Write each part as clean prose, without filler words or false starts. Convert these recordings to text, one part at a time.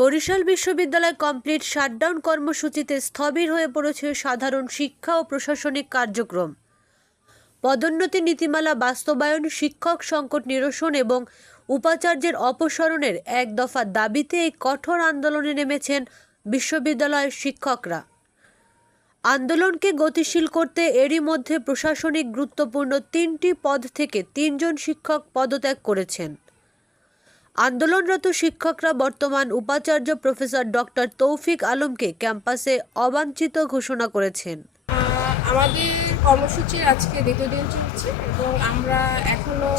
বরিশাল বিশ্ববিদ্যালয় complete shutdown কর্মসূচিতে স্থবির হয়ে পড়েছে সাধারণ শিক্ষা ও প্রশাসনিক কার্যক্রম। পদোন্নতি নীতিমালা বাস্তবায়ন, শিক্ষক সংকট নিরসন এবং উপাচার্যের অপসারণের এক দফা দাবিতে এই কঠোর আন্দোলনে নেমেছেন বিশ্ববিদ্যালয়ের শিক্ষকরা। আন্দোলনকে গতিশীল করতে এরই মধ্যে প্রশাসনিক গুরুত্বপূর্ণ ৩টি পদ থেকে ৩ জন শিক্ষক পদত্যাগ করেছেন। আন্দোলনরত শিক্ষকরা বর্তমান উপাচার্য প্রফেসর ডক্টর তৌফিক আলমকে ক্যাম্পাসে অবাঞ্ছিত ঘোষণা করেছেন। আমাদের কর্মসূচির আজকে দ্বিতীয় দিন চলছে এবং আমরা এখনও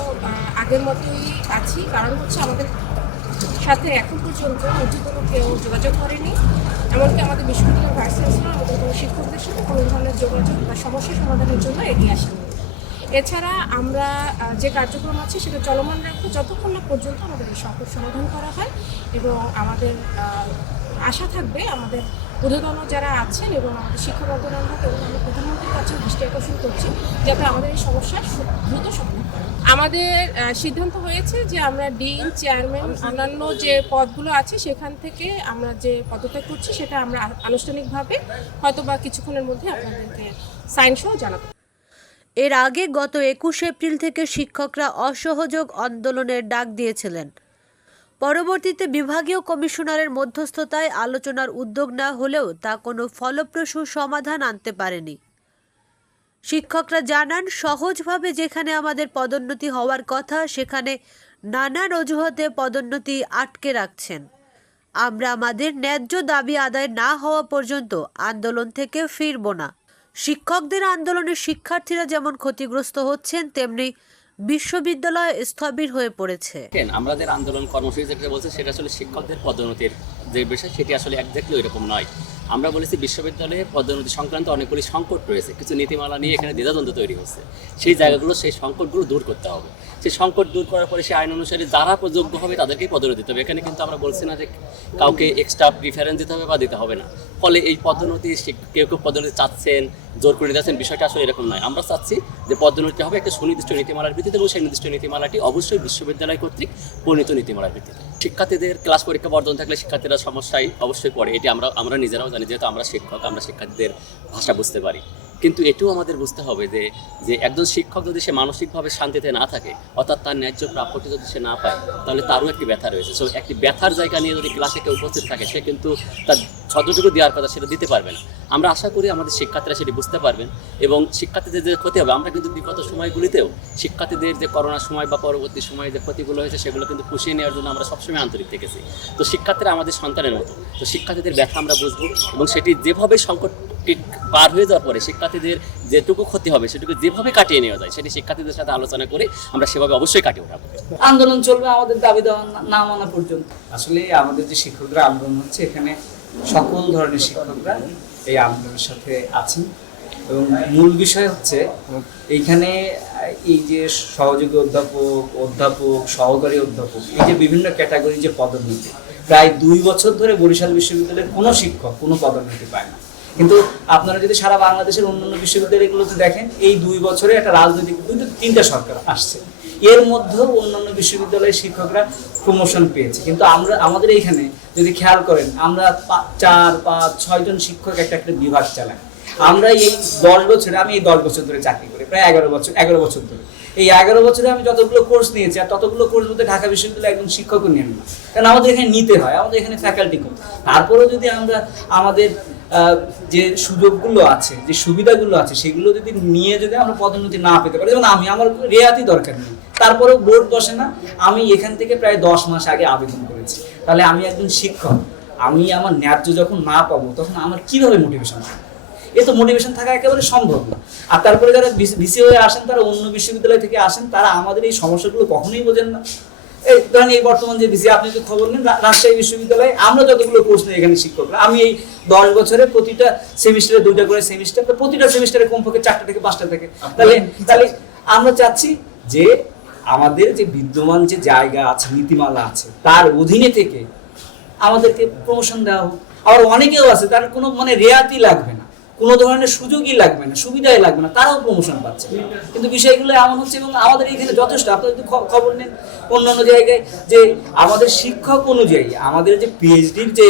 আগের মতোই আছি। কারণ হচ্ছে আমাদের সাথে এখন পর্যন্ত ঊর্ধ্বতন কেউ যোগাযোগ করেনি, এমনকি আমাদের বিশ্ববিদ্যালয়ের ভাইস চ্যান্সেলর আমাদের কোনো শিক্ষকদের সাথে কোনো ধরনের যোগাযোগ বা সমস্যা সমাধানের জন্য এগিয়ে আসেনি। এছাড়া আমরা যে কার্যক্রম আছে সেটা চলমান রাখবো যতক্ষণ না পর্যন্ত আমাদের এই সংকট সমাধান করা হয় এবং আমাদের আশা থাকবে আমাদের ঊর্ধ্বতন যারা আছেন এবং আমাদের শিক্ষা মন্ত্রণালয় এবং আমরা প্রধানমন্ত্রীর কাছে দৃষ্টি আকর্ষণ করছি যাতে আমাদের এই সমস্যার দ্রুত সমাধান করে। আমাদের সিদ্ধান্ত হয়েছে যে আমরা ডিন, চেয়ারম্যান, অন্যান্য যে পদগুলো আছে সেখান থেকে আমরা যে পদত্যাগ করছি সেটা আমরা আনুষ্ঠানিকভাবে হয়তো বা কিছুক্ষণের মধ্যে আপনাদেরকে সাইন সহ জানাবো। এর আগে গত 21 এপ্রিল থেকে শিক্ষকরা অসহযোগ আন্দোলনের ডাক দিয়েছিলেন। পরবর্তীতে বিভাগীয় কমিশনারের মধ্যস্থতায় আলোচনার উদ্যোগ নেওয়া হলেও তা কোনো ফলপ্রসূ সমাধান আনতে পারেনি। শিক্ষকরা জানান, সহজভাবে যেখানে আমাদের পদোন্নতি হওয়ার কথা সেখানে নানান অজুহাতে পদোন্নতি আটকে রাখছেন। আমরা আমাদের ন্যায্য দাবি আদায় না হওয়া পর্যন্ত আন্দোলন থেকে ফিরব না। শিক্ষকদের আন্দোলনে শিক্ষার্থীরা যেমন ক্ষতিগ্রস্ত হচ্ছেন, তেমনি বিশ্ববিদ্যালয় স্থবির হয়ে পড়েছে। আমাদের আন্দোলন কর্মসূচি যেটা বলছে সেটা আসলে শিক্ষকদের পদোন্নতির যে বিষয় সেটি আসলে একজাক্টলি ওইরকম নয়। আমরা বলেছি বিশ্ববিদ্যালয়ে পদোন্নতি সংক্রান্ত অনেকগুলি সংকট রয়েছে, কিছু নীতিমালা নিয়ে এখানে দ্বিধাদ্বন্দ্ব তৈরি হচ্ছে। সেই জায়গাগুলো, সেই সংকটগুলো দূর করতে হবে। সেই সংকট দূর করার পরে সেই আইন অনুসারে যারা যোগ্য হবে তাদেরকেই পদোন্নতি দিতে হবে। এখানে কিন্তু আমরা বলছি না যে কাউকে এক্সট্রা প্রিফারেন্স দিতে হবে বা দিতে হবে না। ফলে এই পদোন্নতি কেউ কেউ পদোন্নতি চাচ্ছেন, জোর করে দিচ্ছেন, বিষয়টা আসলে এরকম নয়। আমরা চাচ্ছি যে পদোন্নতি হবে একটা সুনির্দিষ্ট নীতিমালার ভিত্তিতে এবং সেই নির্দিষ্ট নীতিমালাটি অবশ্যই বিশ্ববিদ্যালয় কর্তৃক প্রণীত নীতিমালার ভিত্তিতে। শিক্ষার্থীদের ক্লাস পরীক্ষা বর্জন থাকলে শিক্ষার্থীরা সমস্যায় অবশ্যই পড়ে, এটি আমরা নিজেরাও জানি। যেহেতু আমরা শিক্ষক, আমরা শিক্ষার্থীদের ভাষা বুঝতে পারি। কিন্তু এটাও আমাদের বুঝতে হবে যে একজন শিক্ষক যদি সে মানসিকভাবে শান্তিতে না থাকে, অর্থাৎ তার ন্যায্য প্রাপ্যটি যদি সে না পায়, তাহলে তারও একটি ব্যথা রয়েছে। সো একটি ব্যথার জায়গা নিয়ে যদি ক্লাসে কেউ উপস্থিত থাকে, সে কিন্তু তার যতটুকু দেওয়ার কথা সেটা দিতে পারবে না। আমরা আশা করি আমাদের শিক্ষার্থীরা সেটি বুঝতে পারবেন এবং শিক্ষার্থীদের যে ক্ষতি হবে, আমরা কিন্তু বিগত সময়গুলিতেও শিক্ষার্থীদের যে করোনার সময় বা পরবর্তী সময়ে যে ক্ষতিগুলো হয়েছে সেগুলো কিন্তু পুষিয়ে নেওয়ার জন্য আমরা সবসময় আন্তরিক থেকেছি। তো শিক্ষার্থীরা আমাদের সন্তানের মতো, তো শিক্ষার্থীদের ব্যথা আমরা বুঝবো এবং সেটি যেভাবে সংকট পার হয়ে যাওয়ার পরে শিক্ষার্থীদের যেটুকু ক্ষতি হবে সেটুকু যেভাবে কাটিয়ে নেওয়া যায় সেটি শিক্ষার্থীদের সাথে আলোচনা করে আমরা সেভাবে অবশ্যই কাটিয়ে উঠাবো। আন্দোলন চলবে আমাদের দাবি দেওয়া না মানা পর্যন্ত। আসলে আমাদের যে শিক্ষকরা আন্দোলন হচ্ছে, এখানে সকল ধরনের শিক্ষকরা এই আন্দোলনের সাথে আছেন এবং মূল বিষয় হচ্ছে এইখানে এই যে সহযোগী অধ্যাপক, সহকারী অধ্যাপক, এই যে বিভিন্ন ক্যাটাগরি যে পদোন্নতি, প্রায় 2 বছর ধরে বরিশাল বিশ্ববিদ্যালয়ের কোনো শিক্ষক কোনো পদোন্নতি পায় না। কিন্তু আপনারা যদি সারা বাংলাদেশের অন্যান্য বিশ্ববিদ্যালয়গুলোতে দেখেন, এই 2 বছরে একটা রাজনৈতিক 2-3টা সরকার আসছে, এর মধ্যেও অন্যান্য বিশ্ববিদ্যালয়ের শিক্ষকরা প্রমোশন পেয়েছে। কিন্তু আমাদের এইখানে যদি খেয়াল করেন, আমরা 4-5-6 জন শিক্ষক একটা বিভাগ চালাই। আমরা এই 10 বছরে, আমি এই 10 বছর ধরে চাকরি করি, প্রায় 11 বছর ধরে। এই 11 বছরে আমি যতগুলো কোর্স নিয়েছি, আর ততগুলো কোর্স বলতে ঢাকা বিশ্ববিদ্যালয়ে একজন শিক্ষকও নেন না, কারণ আমাদের এখানে নিতে হয়, আমাদের এখানে ফ্যাকাল্টি কম। তারপরেও যদি আমরা আমাদের যে সুযোগগুলো আছে, যে সুবিধাগুলো আছে, সেগুলো যদি নিয়ে যদি আমরা পদোন্নতি না পেতে পারি, যেমন আমার রেয়াতি দরকার নেই, তারপরেও বোর্ড বসে না। আমি এখান থেকে প্রায় 10 মাস আগে আবেদন করেছি। তাহলে আমি একজন শিক্ষক, আমি আমার ন্যায্য যখন না পাবো তখন আমার কিভাবে মোটিভেশন থাকবে? এ তো মোটিভেশন থাকা একেবারে সম্ভব না। আর তারপরে যারা বিসি হয়ে আসেন, তারা অন্য বিশ্ববিদ্যালয় থেকে আসেন, তারা আমাদের এই সমস্যাগুলো কখনোই বোঝেন না। এই ধরেন এই বর্তমান যে বিসি, আপনি তো খবর নেন, রাজশাহী বিশ্ববিদ্যালয়ে আমরা যতগুলো কোর্স নিই এখানে শিক্ষকরা, আমি এই 10 বছরে প্রতিটা সেমিস্টারে 2টা করে সেমিস্টার, প্রতিটা সেমিস্টারে কমপক্ষে 4টা থেকে 5টা থেকে। তাহলে আমরা চাচ্ছি যে আমাদের যে বিদ্যমান যে জায়গা আছে, নীতিমালা আছে, তার অধীনে থেকে আমাদেরকে প্রমোশন দেওয়া হোক। আবার অনেকেও আছে তার কোনো রেয়াতি লাগবে না, কোনো ধরনের সুযোগই লাগবে না, সুবিধাই লাগবে না, তারাও প্রমোশন পাচ্ছে। কিন্তু বিষয়গুলো এমন হচ্ছে, এবং আমাদের এখানে যথেষ্ট, আপনারা যদি খবর নেন অন্যান্য জায়গায়, যে আমাদের শিক্ষক অনুযায়ী আমাদের যে পিএইচডির যে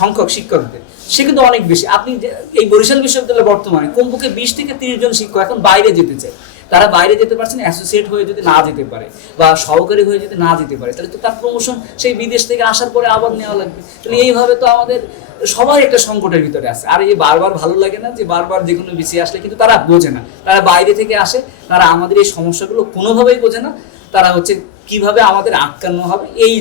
সংখ্যক শিক্ষকদের, সে কিন্তু অনেক বেশি। আপনি এই বরিশাল বিশ্ববিদ্যালয়ে বর্তমানে কমপক্ষে 20 থেকে 30 জন শিক্ষক এখন বাইরে যেতে চায়। তারা বাইরে যেতে পারছেন অ্যাসোসিয়েট হয়ে যদি না যেতে পারে বা সহকারী হয়ে যদি না যেতে পারে, তাহলে তো তার প্রমোশন সেই বিদেশ থেকে আসার পরে আবার নেওয়া লাগবে। তাহলে এইভাবে তো আমাদের সবাই একটা সংকটের ভিতরে আছে। আর এই বারবার ভালো লাগে না যে বারবার যে কোনো বিষয় আসলে, কিন্তু তারা বোঝে না, তারা বাইরে থেকে আসে, তারা আমাদের এই সমস্যাগুলো কোনোভাবেই বোঝে না। তারা হচ্ছে কিভাবে আমাদের আটকানো হবে এই